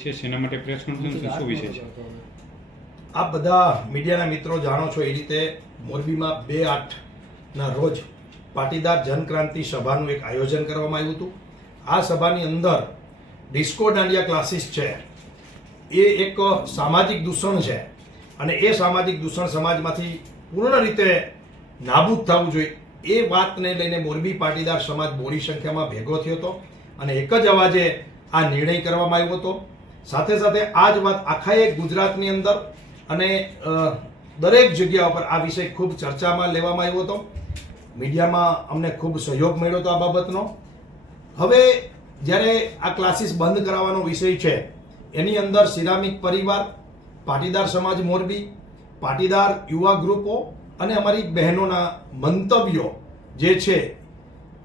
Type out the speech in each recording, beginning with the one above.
છે, શેના માટે પ્રેસ કોન્ફરન્સ શું વિશે છે? આપ બધા મીડિયાના મિત્રો જાણો છો એ રીતે મોરબીમાં બે આઠના રોજ પાટીદાર જનક્રાંતિ સભાનું એક આયોજન કરવામાં આવ્યું હતું. આ સભાની અંદર ડિસ્કો દાંડિયા ક્લાસીસ છે. એ એક સામાજિક દૂષણ છે અને એ સામાજિક દૂષણ સમાજમાંથી પૂર્ણ રીતે નાબૂદ થવું જોઈએ. એ વાતને લઈને મોરબી પાટીદાર સમાજ મોડી સંખ્યામાં ભેગો થયો હતો અને એક જ અવાજે આ નિર્ણય કરવામાં આવ્યો હતો. સાથે સાથે આ જ વાત આખા એક ગુજરાતની અંદર અને દરેક જગ્યા ઉપર આ વિષય ખૂબ ચર્ચામાં લેવામાં આવ્યો હતો. મીડિયામાં અમને ખૂબ સહયોગ મળ્યો હતો આ બાબતનો. હવે જ્યારે આ ક્લાસીસ બંધ કરાવવાનો વિષય છે, એની અંદર સિરામિક પરિવાર, પાટીદાર સમાજ મોરબી, પાટીદાર યુવા ગ્રુપો અને અમારી બહેનોના મંતવ્યો જે છે,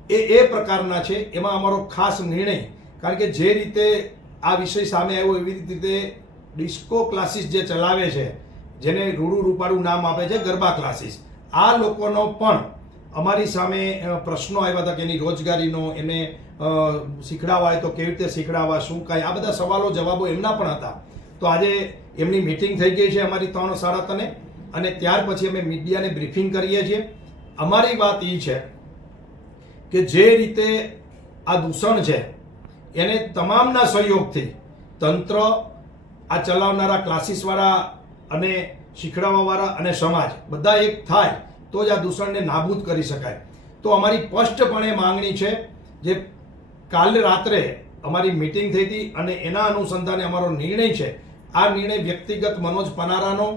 એ એ પ્રકારના છે. એમાં અમારો ખાસ નિર્ણય, કારણ કે જે રીતે આ વિષય સામે આવ્યો એવી રીતે ડિસ્કો ક્લાસીસ જે ચલાવે છે, જેને રૂડું રૂપાળું નામ આપે છે, ગરબા ક્લાસીસ. આ લોકોનો પણ અમારી સામે પ્રશ્નો આવ્યા હતા કે એની રોજગારીનો, એને શીખડાવાય તો કેવી રીતે શીખડાવવા શું કાંઈ, આ બધા સવાલો, જવાબો એમના પણ હતા. તો આજે એમની મિટિંગ થઈ ગઈ છે અમારી ત્રણ સાડા ત્રણે અને ત્યાર પછી અમે મીડિયાને બ્રીફિંગ કરીએ છીએ. અમારી વાત એ છે કે જે રીતે આ દૂષણ છે એને તમામના સહયોગથી તંત્ર, આ ચલાવનારા ક્લાસીસવાળા અને શીખડાવવાવાળા અને સમાજ બધા એક થાય તો જ આ દૂષણને નાબૂદ કરી શકાય. તો અમારી સ્પષ્ટપણે માંગણી છે જે કાલે રાત્રે અમારી મિટિંગ થઈ હતી અને એના અનુસંધાને અમારો નિર્ણય છે. આ નિર્ણય વ્યક્તિગત મનોજ પનારાનો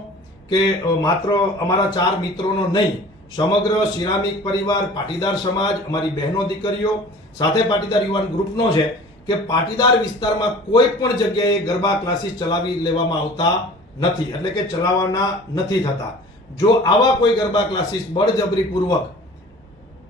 કે માત્ર અમારા ચાર મિત્રોનો નહીં, સમગ્ર સિરામિક પરિવાર, પાટીદાર સમાજ, અમારી બહેનો, દીકરીઓ, સાથે પાટીદાર યુવાન ગ્રુપનો છે. કે પાટીદાર વિસ્તારમાં કોઈ પણ જગ્યાએ ગરબા ક્લાસીસ ચલાવી લેવામાં આવતા નથી, એટલે કે ચલાવવાના નથી થતા. જો આવા કોઈ ગરબા ક્લાસીસ બળજબરીપૂર્વક,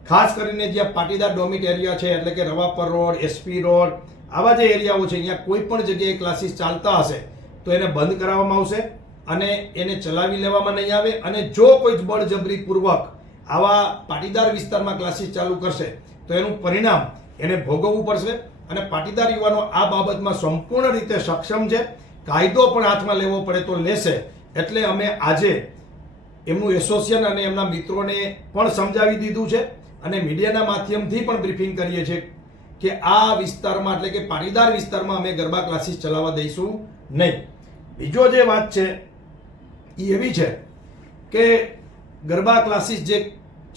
ખાસ કરીને જ્યાં પાટીદાર ડોમિટ એરિયા છે, એટલે કે રવાપર રોડ એસપી રોડ, આવા જે એરિયાઓ છે અહીંયા કોઈ પણ જગ્યાએ ક્લાસીસ ચાલતા હશે, તો એને બંધ કરાવવામાં આવશે અને એને ચલાવી લેવામાં નહીં આવે. અને જો કોઈ બળજબરીપૂર્વક આવા પાટીદાર વિસ્તારમાં ક્લાસીસ ચાલુ કરશે, તો એનું પરિણામ એને ભોગવવું પડશે. અને પાટીદાર યુવાનો આ બાબતમાં સંપૂર્ણ રીતે સક્ષમ છે. કાયદો પણ હાથમાં લેવો પડે તો લેશે. એટલે અમે આજે એમનું એસોસિએશન અને એમના મિત્રોને પણ સમજાવી દીધું છે અને મીડિયાના માધ્યમથી પણ બ્રીફિંગ કરીએ છીએ કે આ વિસ્તારમાં એટલે કે પાટીદાર વિસ્તારમાં અમે ગરબા ક્લાસીસ ચલાવવા દઈશું નહીં. બીજો જે વાત છે એ એવી છે કે ગરબા ક્લાસીસ જે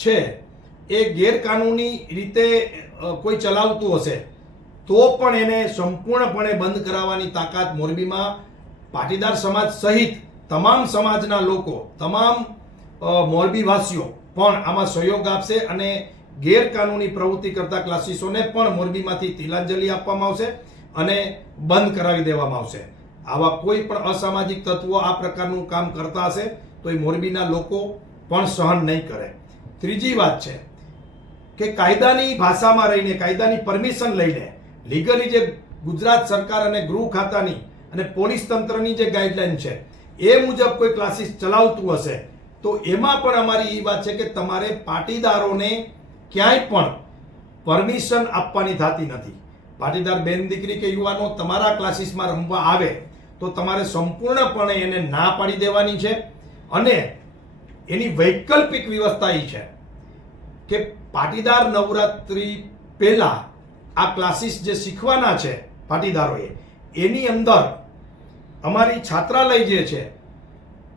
છે, એ ગેરકાનૂની રીતે કોઈ ચલાવતું હશે. તો પણ એને સંપૂર્ણપણે બંધ કરાવવાની તાકાત મોરબીમાં પાટીદાર સમાજ સહિત તમામ સમાજના લોકો, તમામ મોરબીવાસીઓ પણ આમાં સહયોગ આપશે અને ગેરકાનૂની પ્રવૃત્તિ કરતા ક્લાસીસોને પણ મોરબીમાંથી તિલાંજલિ આપવામાં આવશે અને બંધ કરાવી દેવામાં આવશે. આવા કોઈ પણ અસામાજિક તત્વો આ પ્રકારનું કામ કરતા હશે તો એ મોરબીના લોકો પણ સહન નહીં કરે. ત્રીજી વાત છે કે કાયદાની ભાષામાં રહીને, કાયદાની પરમિશન લઈને લીગલી જે ગુજરાત સરકાર અને ગૃહ ખાતાની અને પોલીસ તંત્રની જે ગાઈડલાઈન છે, એ મુજબ કોઈ ક્લાસીસ ચલાવતું હશે, તો એમાં પણ અમારી એ વાત છે કે તમારે પાટીદારોને ક્યાંય પણ પરમિશન આપવાની થતી નથી. પાટીદાર બેન દીકરી કે યુવાનો તમારા ક્લાસીસમાં રમવા આવે, તો તમારે સંપૂર્ણપણે એને ના પાડી દેવાની છે. અને એની વૈકલ્પિક વ્યવસ્થા એ છે કે પાટીદાર નવરાત્રી પહેલા આ ક્લાસીસ જે શીખવાના છે પાટીદારોએ, એની અંદર અમારી છાત્રાલય જે છે,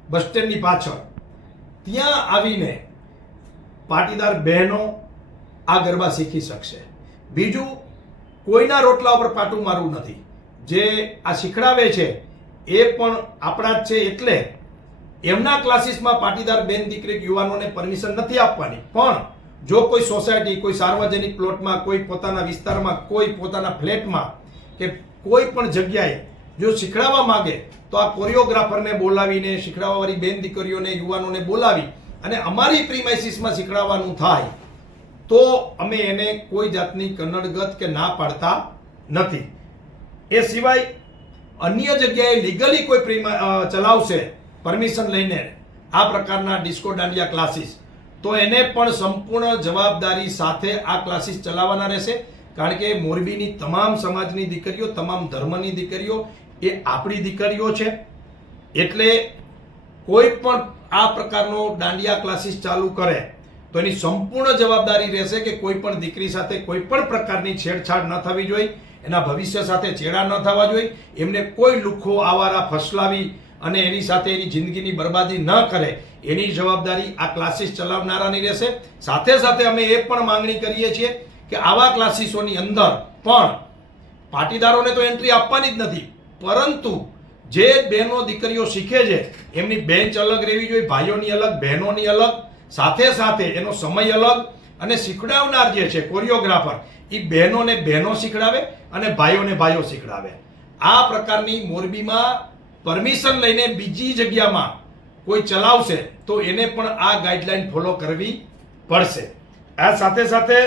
બસ સ્ટેન્ડની પાછળ, ત્યાં આવીને પાટીદાર બહેનો આ ગરબા શીખી શકશે. બીજું, કોઈના રોટલા ઉપર પાટું મારવું નથી. જે આ શીખડાવે છે, એ પણ આપણા જ છે એટલે એમના ક્લાસીસમાં પાટીદાર બેન દીકરી યુવાનોને પરમિશન નથી આપવાની. પણ જો કોઈ સોસાયટી, કોઈ સાર્વજનિક પ્લોટમાં, કોઈ પોતાના વિસ્તારમાં, કોઈ પોતાના ફ્લેટમાં કે કોઈ પણ જગ્યાએ જો શીખડાવવા માંગે, તો આ કોરિયોગ્રાફરને બોલાવીને, શીખડાવવાવાળી બેન દીકરીઓને, યુવાનોને બોલાવી અને અમારી પ્રીમાઇસીસમાં શીખડાવવાનું થાય, તો અમે એને કોઈ જાતની કન્નડગત કે ના પાડતા નથી. એ સિવાય અન્ય જગ્યાએ લીગલી કોઈ પ્રીમા ચલાવશે પરમિશન લઈને આ પ્રકારના ડિસ્કો દાંડિયા ક્લાસીસ તો એને પણ સંપૂર્ણ જવાબદારી સાથે આ ક્લાસીસ ચલાવવાના રહેશે. કારણ કે મોરબીની તમામ સમાજની દીકરીઓ, તમામ ધર્મની દીકરીઓ એ આપણી દીકરીઓ છે. એટલે કોઈ પણ આ પ્રકારનો દાંડિયા ક્લાસીસ ચાલુ કરે, તો એની સંપૂર્ણ જવાબદારી રહેશે કે કોઈ પણ દીકરી સાથે કોઈ પણ પ્રકારની છેડછાડ ન થવી જોઈએ, એના ભવિષ્ય સાથે ચેડા ન થવા જોઈએ, એમને કોઈ લુખ્ખો આવારા ફસલાવી અને એની સાથે એની જિંદગીની બરબાદી ન કરે, એની જવાબદારી આ ક્લાસીસ ચલાવનારાની રહેશે. સાથે સાથે અમે એ પણ માંગણી કરીએ છીએ કે આવા ક્લાસીસોની અંદર પણ પાટીદારોને તો એન્ટ્રી આપવાની જ નથી, પરંતુ જે બહેનો દીકરીઓ શીખે છે, એમની બેન્ચ અલગ રહેવી જોઈએ, ભાઈઓની અલગ, બહેનોની અલગ, સાથે સાથે એનો સમય અલગ અને શીખડાવનાર જે છે કોરિયોગ્રાફર એ બહેનોને બહેનો શીખડાવે અને ભાઈઓને ભાઈઓ શીખડાવે. આ પ્રકારની મોરબીમાં પરમિશન લઈને બીજી જગ્યામાં કોઈ ચલાવશે, તો એને પણ આ ગાઈડલાઈન ફોલો કરવી પડશે. આ સાથે સાથે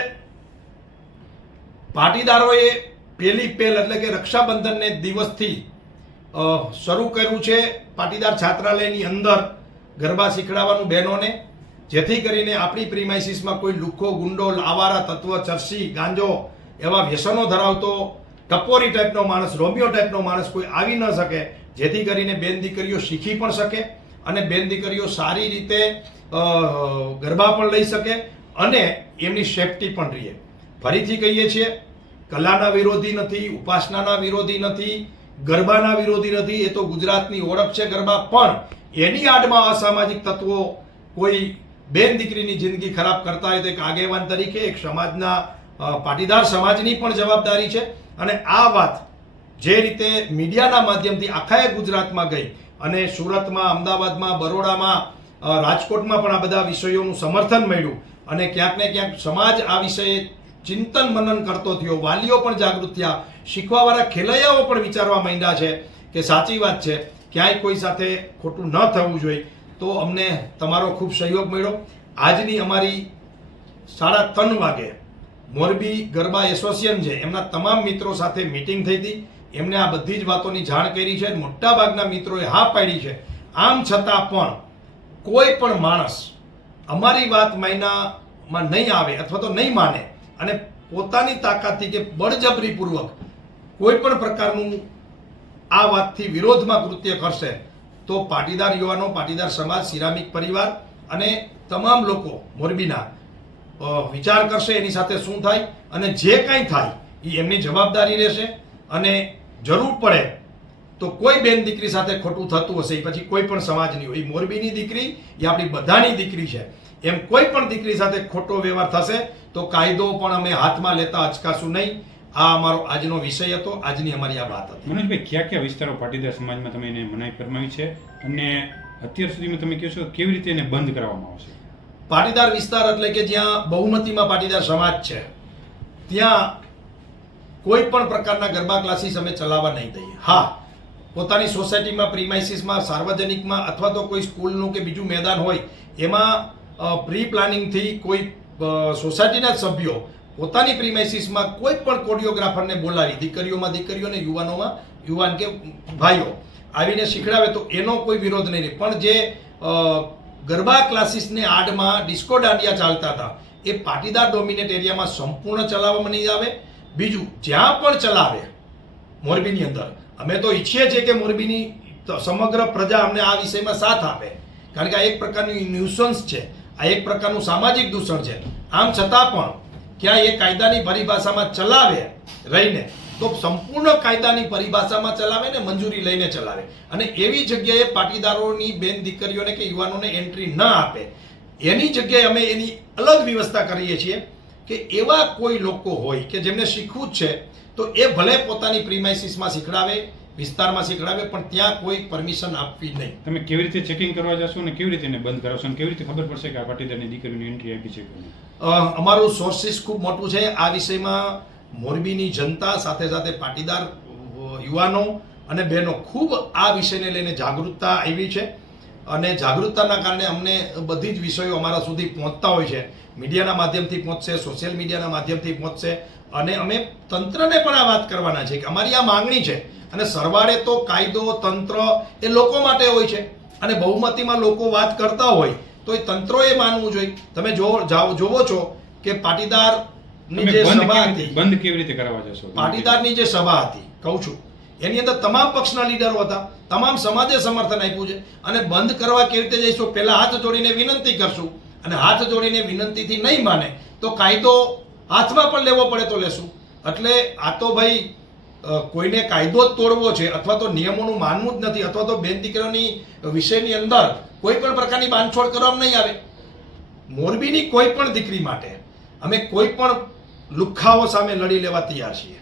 પાટીદારોએ પહેલી પહેલ એટલે કે રક્ષાબંધનને દિવસથી શરૂ કર્યું છે પાટીદાર છાત્રાલયની અંદર ગરબા શીખડાવવાનું બહેનોને, જેથી કરીને આપણી પ્રિમાઇસીસમાં કોઈ લુખ્ખો ગુંડો આવારા તત્વ, ચરસી, ગાંજો એવા વ્યસનો ધરાવતો ટપોરી ટાઈપનો માણસ, રોમિયો ટાઈપનો માણસ કોઈ આવી ન શકે, જેથી કરીને બેન દીકરીઓ શીખી પણ શકે અને બેન દીકરીઓ સારી રીતે ગરબા પણ લઈ શકે અને એમની સેફટી પણ રહે. ફરીથી કહીએ છીએ, કલાના વિરોધી નથી, ઉપાસનાના વિરોધી નથી, ગરબાના વિરોધી નથી, એ તો ગુજરાતની ઓળખ છે ગરબા, પણ એની આડમાં અસામાજિક તત્વો કોઈ બેન દીકરીની જિંદગી ખરાબ કરતા હોય તો એક આગેવાન તરીકે એક સમાજના પાટીદાર સમાજની પણ જવાબદારી છે. અને આ વાત જે રીતે મીડિયાના માધ્યમથી આખા ગુજરાતમાં ગઈ અને સુરતમાં, અમદાવાદમાં, બરોડામાં રાજકોટમાં પણ આ બધા વિષયોનું સમર્થન મળ્યું અને ક્યાંક ને ક્યાંક સમાજ આ વિષયે ચિંતન મનન કરતો થયો. વાલીઓ પણ જાગૃત થયા. શીખવાવાળા ખેલૈયાઓ પણ વિચારવા માંડ્યા છે કે સાચી વાત છે, ક્યાંય કોઈ સાથે ખોટું ન થવું જોઈએ. તો અમને તમારો ખૂબ સહયોગ મળ્યો. આજની અમારી સાડા ત્રણ વાગે મોરબી ગરબા એસોસિએશન છે, એમના તમામ મિત્રો સાથે મિટિંગ થઈ હતી. એમને આ બધી જ વાતોની જાણ કરી છે. મોટાભાગના મિત્રોએ હા પાડી છે. આમ છતાં પણ કોઈ પણ માણસ અમારી વાત મહિનામાં નહીં આવે અથવા તો નહીં માને અને પોતાની તાકાતથી કે બળજબરીપૂર્વક કોઈ પણ પ્રકારનું આ વાતથી વિરોધમાં કૃત્ય કરશે તો પાટીદાર યુવાનો, પાટીદાર સમાજ, સિરામિક પરિવાર અને તમામ લોકો મોરબીના વિચાર કરશે એની સાથે શું થાય અને જે કંઈ થાય એ એમની જવાબદારી રહેશે અને જરૂર પડે તો કોઈ બેન દીકરી સાથે ખોટું થતું હશે, એ પછી કોઈ પણ સમાજની હોય. એ મોરબીની દીકરી, એ આપણી બધાની દીકરી છે. એમ કોઈ પણ દીકરી સાથે ખોટો વ્યવહાર થશે તો કાયદો પણ અમે હાથમાં લેતા અચકાશું નહીં. આ અમારો આજનો વિષય હતો, આજની અમારી આ વાત હતી. મનોજભાઈ, કયા કયા વિસ્તારો પાટીદાર સમાજમાં તમે એને મનાઈ ફરમાવી છે? અને અત્યાર સુધીમાં તમે કહેશો કેવી રીતે એને બંધ કરવામાં આવશે? પાટીદાર વિસ્તાર એટલે કે જ્યાં બહુમતીમાં પાટીદાર સમાજ છે, ત્યાં કોઈ પણ પ્રકારના ગરબા ક્લાસીસ અમે ચલાવવા નહીં દઈએ હા, પોતાની સોસાયટીમાં, પ્રીમાઇસીસમાં, સાર્વજનિકમાં અથવા તો કોઈ સ્કૂલનું કે બીજું મેદાન હોય, એમાં પ્રી પ્લાનિંગથી કોઈ સોસાયટીના સભ્યો પોતાની પ્રીમાઇસીસમાં કોઈ પણ કોરિયોગ્રાફરને બોલાવી, દીકરીઓમાં દીકરીઓને યુવાનોમાં યુવાન કે ભાઈઓ, આવીને શીખડાવે તો એનો કોઈ વિરોધ નહીં. પણ જે ગરબા ક્લાસીસને આડમાં ડિસ્કો દાંડિયા ચાલતા હતા. એ પાટીદાર ડોમિનેટ એરિયામાં સંપૂર્ણ ચલાવવામાં નહીં આવે, બીજું જ્યાં પણ ચલાવે, મોરબીની અંદર. અમે તો ઈચ્છીએ છીએ કે મોરબીની સમગ્ર પ્રજા અમને આ વિષયમાં સાથ આપે. કારણ કે આ એક પ્રકારનું ન્યુસન્સ છે, આ એક પ્રકારનું સામાજિક દૂષણ છે. આમ છતાં પણ ક્યાં એ કાયદાની પરિભાષામાં ચલાવે રહીને તો સંપૂર્ણ કાયદાની પરિભાષામાં ચલાવે ને મંજૂરી લઈને ચલાવે. અને એવી જગ્યાએ પાટીદારોની બેન દીકરીઓને કે યુવાનોને એન્ટ્રી ન આપે. એની જગ્યાએ અમે એની અલગ વ્યવસ્થા કરીએ છીએ કે એવા કોઈ લોકો હોય કે જેમને શીખવું જ છે તો એ ભલે પોતાની પ્રિમાઇસીસમાં શીખડાવે વિસ્તારમાં શીખડાવે પણ ત્યાં કોઈ પરમિશન આપવી નહીં. તમે કેવી રીતે ચેકિંગ કરવા જશો અને કેવી રીતે બંધ કરાવશો અને કેવી રીતે ખબર પડશે કે આ પાટીદારની દીકરીની એન્ટ્રી આપી છે અમારું સોર્સિસ ખૂબ મોટું છે. આ વિષયમાં મોરબીની જનતા સાથે સાથે પાટીદાર યુવાનો અને બહેનો ખૂબ આ વિષયને લઈને જાગૃતતા આવી છે. અને જાગૃતતાના કારણે અમને બધી જ વિષયો અમારા સુધી પહોંચતા હોય છે. મીડિયાના માધ્યમથી પહોંચશે, સોશિયલ મીડિયાના માધ્યમથી પહોંચશે. અને અમે તંત્રને પણ આ વાત કરવાના છે કે અમારી આ માંગણી છે. અને સરવાળે તો કાયદો, તંત્ર એ લોકો માટે હોય છે. અને બહુમતીમાં લોકો વાત કરતા હોય તો એ તંત્રોએ માનવું જોઈએ. તમે જો, જાઓ, જોવો છો કે પાટીદારની તમે જે સભા હતી. બંધ કેવી રીતે કરાવવા જશો? પાટીદારની જે સભા હતી કહું છું એની અંદર તમામ પક્ષના લીડરો હતા તમામ સમાજે સમર્થન આપ્યું છે. અને બંધ કરવા કેવી રીતે જઈશું? પહેલા હાથ જોડીને વિનંતી કરશું. અને હાથ જોડીને વિનંતીથી નહીં માને તો કાયદો હાથમાં પણ લેવો પડે તો લેશું. એટલે આ તો ભાઈ કોઈને કાયદો જ તોડવો છે અથવા તો નિયમોનું માનવું જ નથી અથવા તો બેન દીકરીઓની વિષયની અંદર કોઈ પણ પ્રકારની બાંધછોડ કરવામાં નહીં આવે. મોરબીની કોઈ પણ દીકરી માટે અમે કોઈ પણ લુખ્ખાઓ સામે લડી લેવા તૈયાર છીએ.